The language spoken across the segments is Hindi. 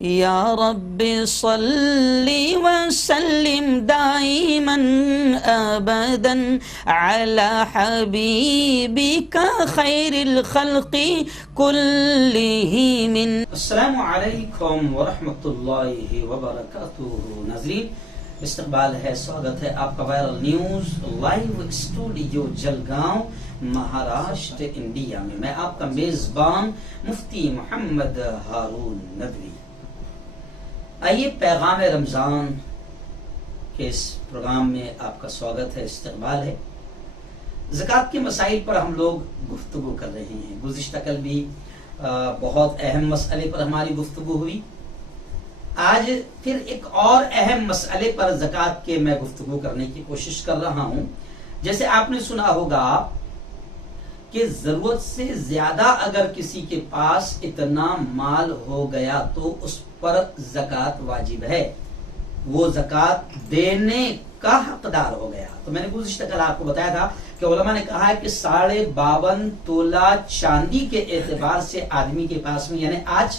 या रब्बि सल्लि वसल्लिम दाइमन अबदन अला हबीबिका खैरिल खल्क़ि कुल्लिहिम। अस्सलामु अलैकुम वरहमतुल्लाहि वबरकातुहू। नाज़रीन, इस्तकबाल है, स्वागत है आपका viral news live studio Jalgaon, Maharashtra, India में। मैं आपका मेजबान मुफ्ती मोहम्मद हारून नदवी। आइए, पैगाम रमजान के इस प्रोग्राम में आपका स्वागत है, इस्तकबाल है। ज़कात के मसाइल पर हम लोग गुफ्तगू कर रहे हैं। गुज़िश्ता कल भी बहुत अहम मसले पर हमारी गुफ्तगू हुई। आज फिर एक और अहम मसले पर ज़कात के मैं गुफ्तगू करने की कोशिश कर रहा हूं। जैसे आपने सुना होगा कि जरूरत से ज्यादा अगर किसी के पास इतना माल हो गया तो उस पर ज़कात वाजिब है, वो ज़कात देने का हकदार हो गया। तो मैंने गुज़िश्ता कल आपको बताया था कि उलमा ने कहा है कि 52.5 तोला चांदी के एतबार से आदमी के पास में, यानी आज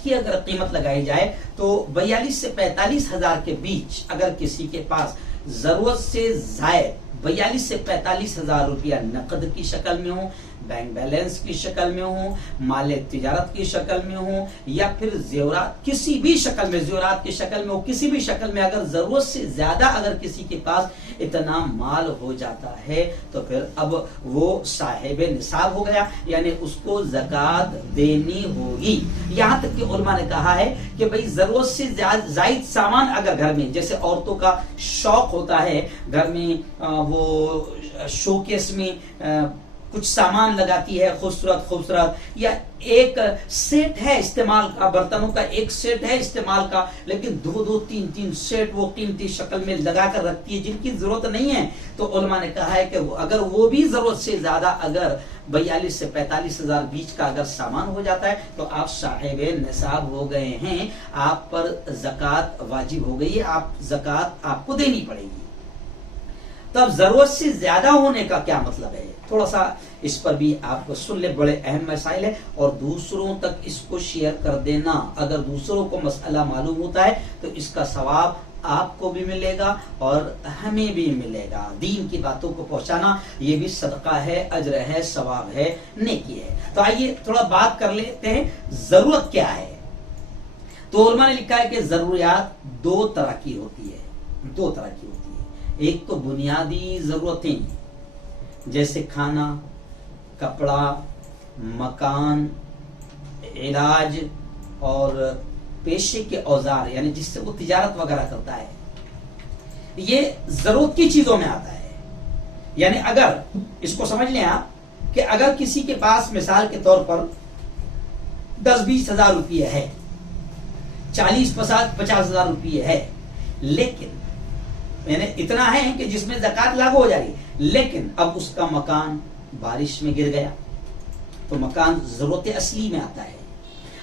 की अगर कीमत लगाई जाए तो 42 से 45 हजार के बीच अगर किसी के पास जरूरत से जायद 42 से 45 हजार रुपया नकद की शक्ल में हो, बैंक बैलेंस की शक्ल में हो, माल तिजारत की शक्ल में हो, या फिर जेवरात किसी भी शक्ल में, जेवरात की शक्ल में हो, किसी भी शक्ल में अगर जरूरत से ज्यादा अगर किसी के पास इतना माल हो जाता है तो फिर अब वो साहिब निसाब हो गया, यानी उसको ज़कात देनी होगी। यहाँ तक कि उलमा ने कहा है कि भाई जरूरत से जायद सामान अगर घर में, जैसे औरतों का शौक होता है घर में, वो शोकेस में कुछ सामान लगाती है खूबसूरत खूबसूरत, या एक सेट है इस्तेमाल का, बर्तनों का एक सेट है इस्तेमाल का, लेकिन दो तीन सेट वो कीमती शक्ल में लगा कर रखती है जिनकी जरूरत नहीं है। तो उलमा ने कहा है कि अगर वो भी जरूरत से ज्यादा अगर 42 से 45 हजार बीच का अगर सामान हो जाता है तो आप साहिब निसाब हो गए हैं, आप पर ज़कात वाजिब हो गई है, आप ज़कात आपको देनी पड़ेगी। तो अब जरूरत से ज्यादा होने का क्या मतलब है, थोड़ा सा इस पर भी आपको सुन ले। बड़े अहम मसाइल है और दूसरों तक इसको शेयर कर देना। अगर दूसरों को मसला मालूम होता है तो इसका सवाब आपको भी मिलेगा और हमें भी मिलेगा। दीन की बातों को पहुंचाना ये भी सदका है, अजर है, सवाब है, नेकी है। तो आइए थोड़ा बात कर लेते हैं, जरूरत क्या है। तो उलमा ने लिखा है कि जरूरियात दो तरह की होती है, दो तरह की होती है। एक तो बुनियादी जरूरतें जैसे खाना, कपड़ा, मकान, इलाज और पेशे के औजार, यानी जिससे वो तिजारत वगैरह करता है, ये जरूरत की चीजों में आता है। यानी अगर इसको समझ लें आप कि अगर किसी के पास मिसाल के तौर पर 10-20 हजार रुपये है, 40-50 हजार रुपये है, लेकिन यानी इतना है कि जिसमें ज़कात लागू हो जाएगी, लेकिन अब उसका मकान बारिश में गिर गया तो मकान जरूरत असली में आता है।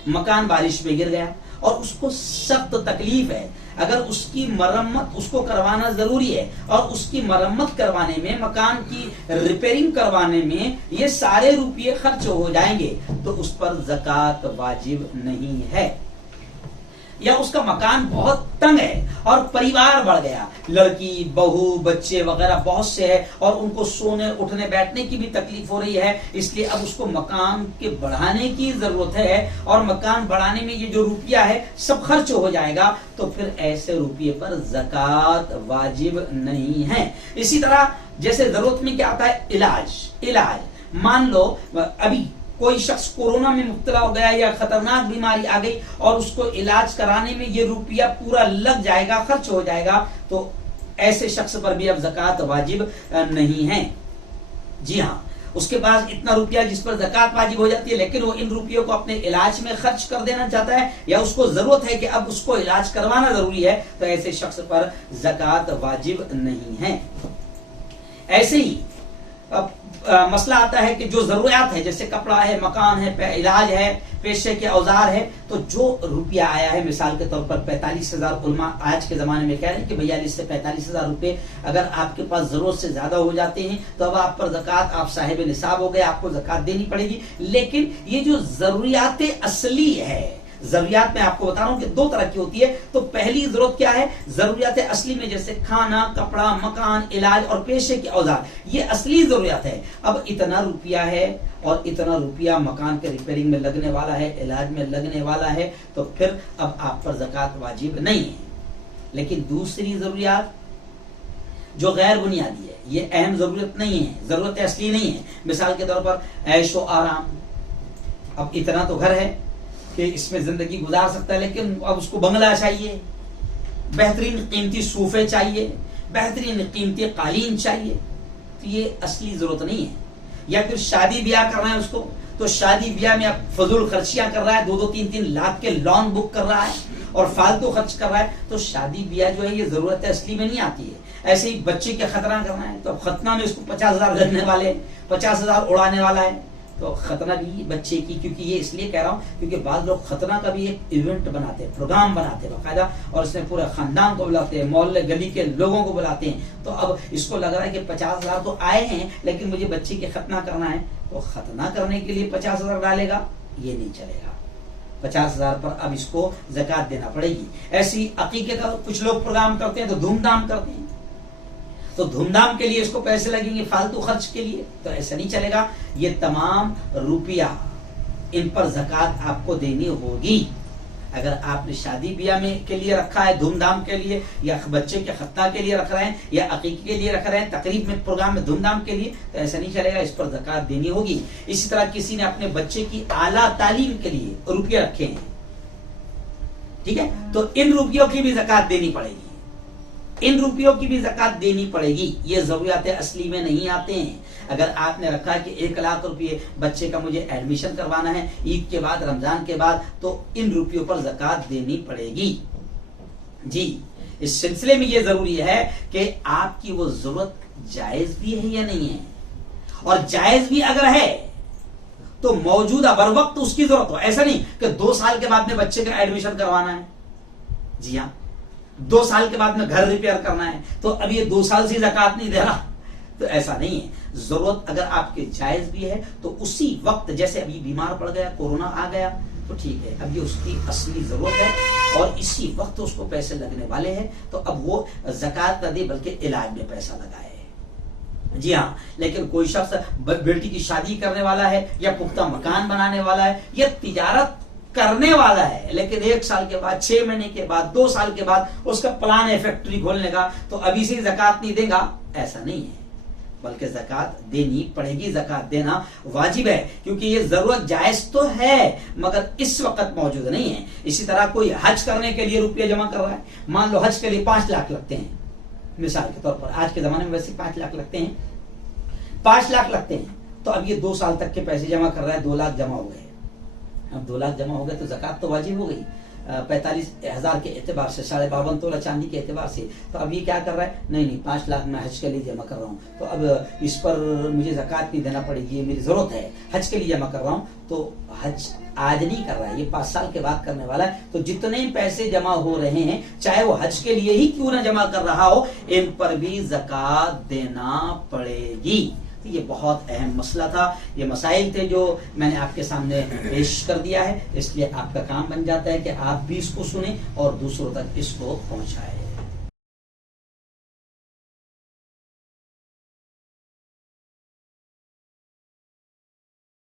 मकान बारिश में गिर गया और उसको सख्त तकलीफ है, अगर उसकी मरम्मत उसको करवाना जरूरी है और उसकी मरम्मत करवाने में, मकान की रिपेयरिंग करवाने में ये सारे रुपये खर्च हो जाएंगे तो उस पर ज़कात वाजिब नहीं है। या उसका मकान बहुत तंग है और परिवार बढ़ गया, लड़की, बहू, बच्चे वगैरह बहुत से है और उनको सोने उठने बैठने की भी तकलीफ हो रही है, इसलिए अब उसको मकान के बढ़ाने की जरूरत है और मकान बढ़ाने में ये जो रुपया है सब खर्च हो जाएगा, तो फिर ऐसे रुपये पर ज़कात वाजिब नहीं है। इसी तरह जैसे जरूरत में क्या आता है, इलाज। मान लो अभी कोई शख्स कोरोना में मुब्तला हो गया या खतरनाक बीमारी आ गई और उसको इलाज कराने में ये रुपया पूरा लग जाएगा, खर्च हो जाएगा, तो ऐसे शख्स पर भी अब ज़कात वाजिब नहीं है। जी हाँ, उसके पास इतना रुपया जिस पर ज़कात वाजिब हो जाती है, लेकिन वो इन रुपयों को अपने इलाज में खर्च कर देना चाहता है या उसको जरूरत है कि अब उसको इलाज करवाना जरूरी है, तो ऐसे शख्स पर ज़कात वाजिब नहीं है। ऐसे ही अब मसला आता है कि जो जरूरियात है, जैसे कपड़ा है, मकान है, इलाज है, पेशे के औजार है, तो जो रुपया आया है मिसाल के तौर पर 45 हजार, उलमा आज के जमाने में कह रहे हैं कि 42 से 45 हजार रुपए अगर आपके पास जरूरत से ज्यादा हो जाते हैं तो अब आप पर ज़कात, आप साहिब निसाब हो गए, आपको ज़कात देनी पड़ेगी। लेकिन ये जो जरूरियात असली है, जरूरियात मैं आपको बता रहा हूं कि दो तरह की होती है। तो पहली जरूरत क्या है, जरूरियात असली में, जैसे खाना, कपड़ा, मकान, इलाज और पेशे के औजार, ये असली जरूरियात है। अब इतना रुपया है और इतना रुपया मकान के रिपेयरिंग में लगने वाला है, इलाज में लगने वाला है, तो फिर अब आप पर ज़कात वाजिब नहीं है। लेकिन दूसरी जरूरियात जो गैर बुनियादी है, ये अहम जरूरत नहीं है, जरूरत असली नहीं है। मिसाल के तौर पर ऐशो आराम, अब इतना तो घर है कि इसमें जिंदगी गुजार सकता है, लेकिन अब उसको बंगला चाहिए, बेहतरीन कीमती सोफे चाहिए, बेहतरीन कीमती कालीन चाहिए, तो ये असली जरूरत नहीं है। या फिर शादी ब्याह करना है उसको, तो शादी ब्याह में अब फजूल खर्चियां कर रहा है, 2-3 लाख के लोन बुक कर रहा है और फालतू खर्च कर रहा है, तो शादी ब्याह जो है ये जरूरत असली में नहीं आती है। ऐसे ही बच्चे के खतना करना है, तो खतना में उसको 50,000 लगने वाले, 50,000 उड़ाने वाला है, तो खतना भी बच्चे की, क्योंकि ये इसलिए कह रहा हूँ क्योंकि बाद लोग खतना का भी एक इवेंट बनाते हैं, प्रोग्राम बनाते हैं बाकायदा, और इसमें पूरे खानदान को बुलाते हैं, मोहल्ले गली के लोगों को बुलाते हैं। तो अब इसको लग रहा है कि 50,000 तो आए हैं, लेकिन मुझे बच्चे की खतना करना है, तो खतना करने के लिए 50,000 डालेगा, ये नहीं चलेगा। 50,000 पर अब इसको ज़कात देना पड़ेगी। ऐसी अकीके का कुछ लोग प्रोग्राम करते हैं तो धूमधाम करते हैं, तो धूमधाम के लिए इसको पैसे लगेंगे फालतू खर्च के लिए, तो ऐसा नहीं चलेगा। ये तमाम रुपया, इन पर ज़कात आपको देनी होगी। अगर आपने शादी ब्याह में के लिए रखा है, धूमधाम के लिए, या बच्चे के खतना के लिए रख रहे हैं, या अकीके के लिए रख रहे हैं, तकरीब में, प्रोग्राम में, धूमधाम के लिए, तो ऐसा नहीं चलेगा, इस पर ज़कात देनी होगी। इसी तरह किसी ने अपने बच्चे की आला तालीम के लिए रुपये रखे हैं, ठीक है, तो इन रुपयों की भी ज़कात देनी पड़ेगी, इन रुपयों की भी ज़कात देनी पड़ेगी। ये जरूरियात असली में नहीं आते हैं। अगर आपने रखा है कि 1 लाख रुपये बच्चे का मुझे एडमिशन करवाना है ईद के बाद, रमजान के बाद, तो इन रुपयों पर ज़कात देनी पड़ेगी। जी, इस सिलसिले में ये जरूरी है कि आपकी वो जरूरत जायज भी है या नहीं है, और जायज भी अगर है तो मौजूदा बर वक्त उसकी जरूरत हो। ऐसा नहीं कि 2 साल के बाद में बच्चे का एडमिशन करवाना है, जी हाँ, 2 साल के बाद में घर रिपेयर करना है, तो अब ये 2 साल से ज़कात नहीं दे रहा, तो ऐसा नहीं है। जरूरत अगर आपके जायज भी है तो उसी वक्त, जैसे अभी बीमार पड़ गया, कोरोना आ गया, तो ठीक है, अब ये उसकी असली जरूरत है और इसी वक्त उसको पैसे लगने वाले हैं, तो अब वो ज़कात न दे बल्कि इलाज में पैसा लगाए। जी हाँ, लेकिन कोई शख्स बेटी की शादी करने वाला है, या पुख्ता मकान बनाने वाला है, या तिजारत करने वाला है, लेकिन 1 साल के बाद, 6 महीने के बाद, 2 साल के बाद उसका प्लान है फैक्ट्री खोलने का, तो अभी से ज़कात नहीं देगा, ऐसा नहीं है, बल्कि ज़कात देनी पड़ेगी। ज़कात देना वाजिब है, क्योंकि ये जरूरत जायज तो है मगर इस वक्त मौजूद नहीं है। इसी तरह कोई हज करने के लिए रुपया जमा कर रहा है, मान लो हज के लिए 5 लाख लगते हैं, मिसाल के तौर पर, आज के जमाने में वैसे 5 लाख लगते हैं, 5 लाख लगते हैं, तो अब ये 2 साल तक के पैसे जमा कर रहा है, 2 लाख जमा हो गए। अब 2 लाख जमा हो गए तो ज़कात तो वाजिब हो गई 45,000 के एतबार से, 52.5 तोला चांदी के एतबार से। तो अब ये क्या कर रहा है, नहीं 5 लाख मैं हज के लिए जमा कर रहा हूँ, तो अब इस पर मुझे ज़कात नहीं देना पड़ेगी, ये मेरी जरूरत है, हज के लिए जमा कर रहा हूँ, तो हज आज नहीं कर रहा है, ये 5 साल के बाद करने वाला है। तो जितने पैसे जमा हो रहे हैं, चाहे वो हज के लिए ही क्यों ना जमा कर रहा हो, इन पर भी ज़कात देना पड़ेगी। ये बहुत अहम मसला था, ये मसाइल थे जो मैंने आपके सामने पेश कर दिया है, इसलिए आपका काम बन जाता है कि आप भी इसको सुने और दूसरों तक इसको पहुंचाएं।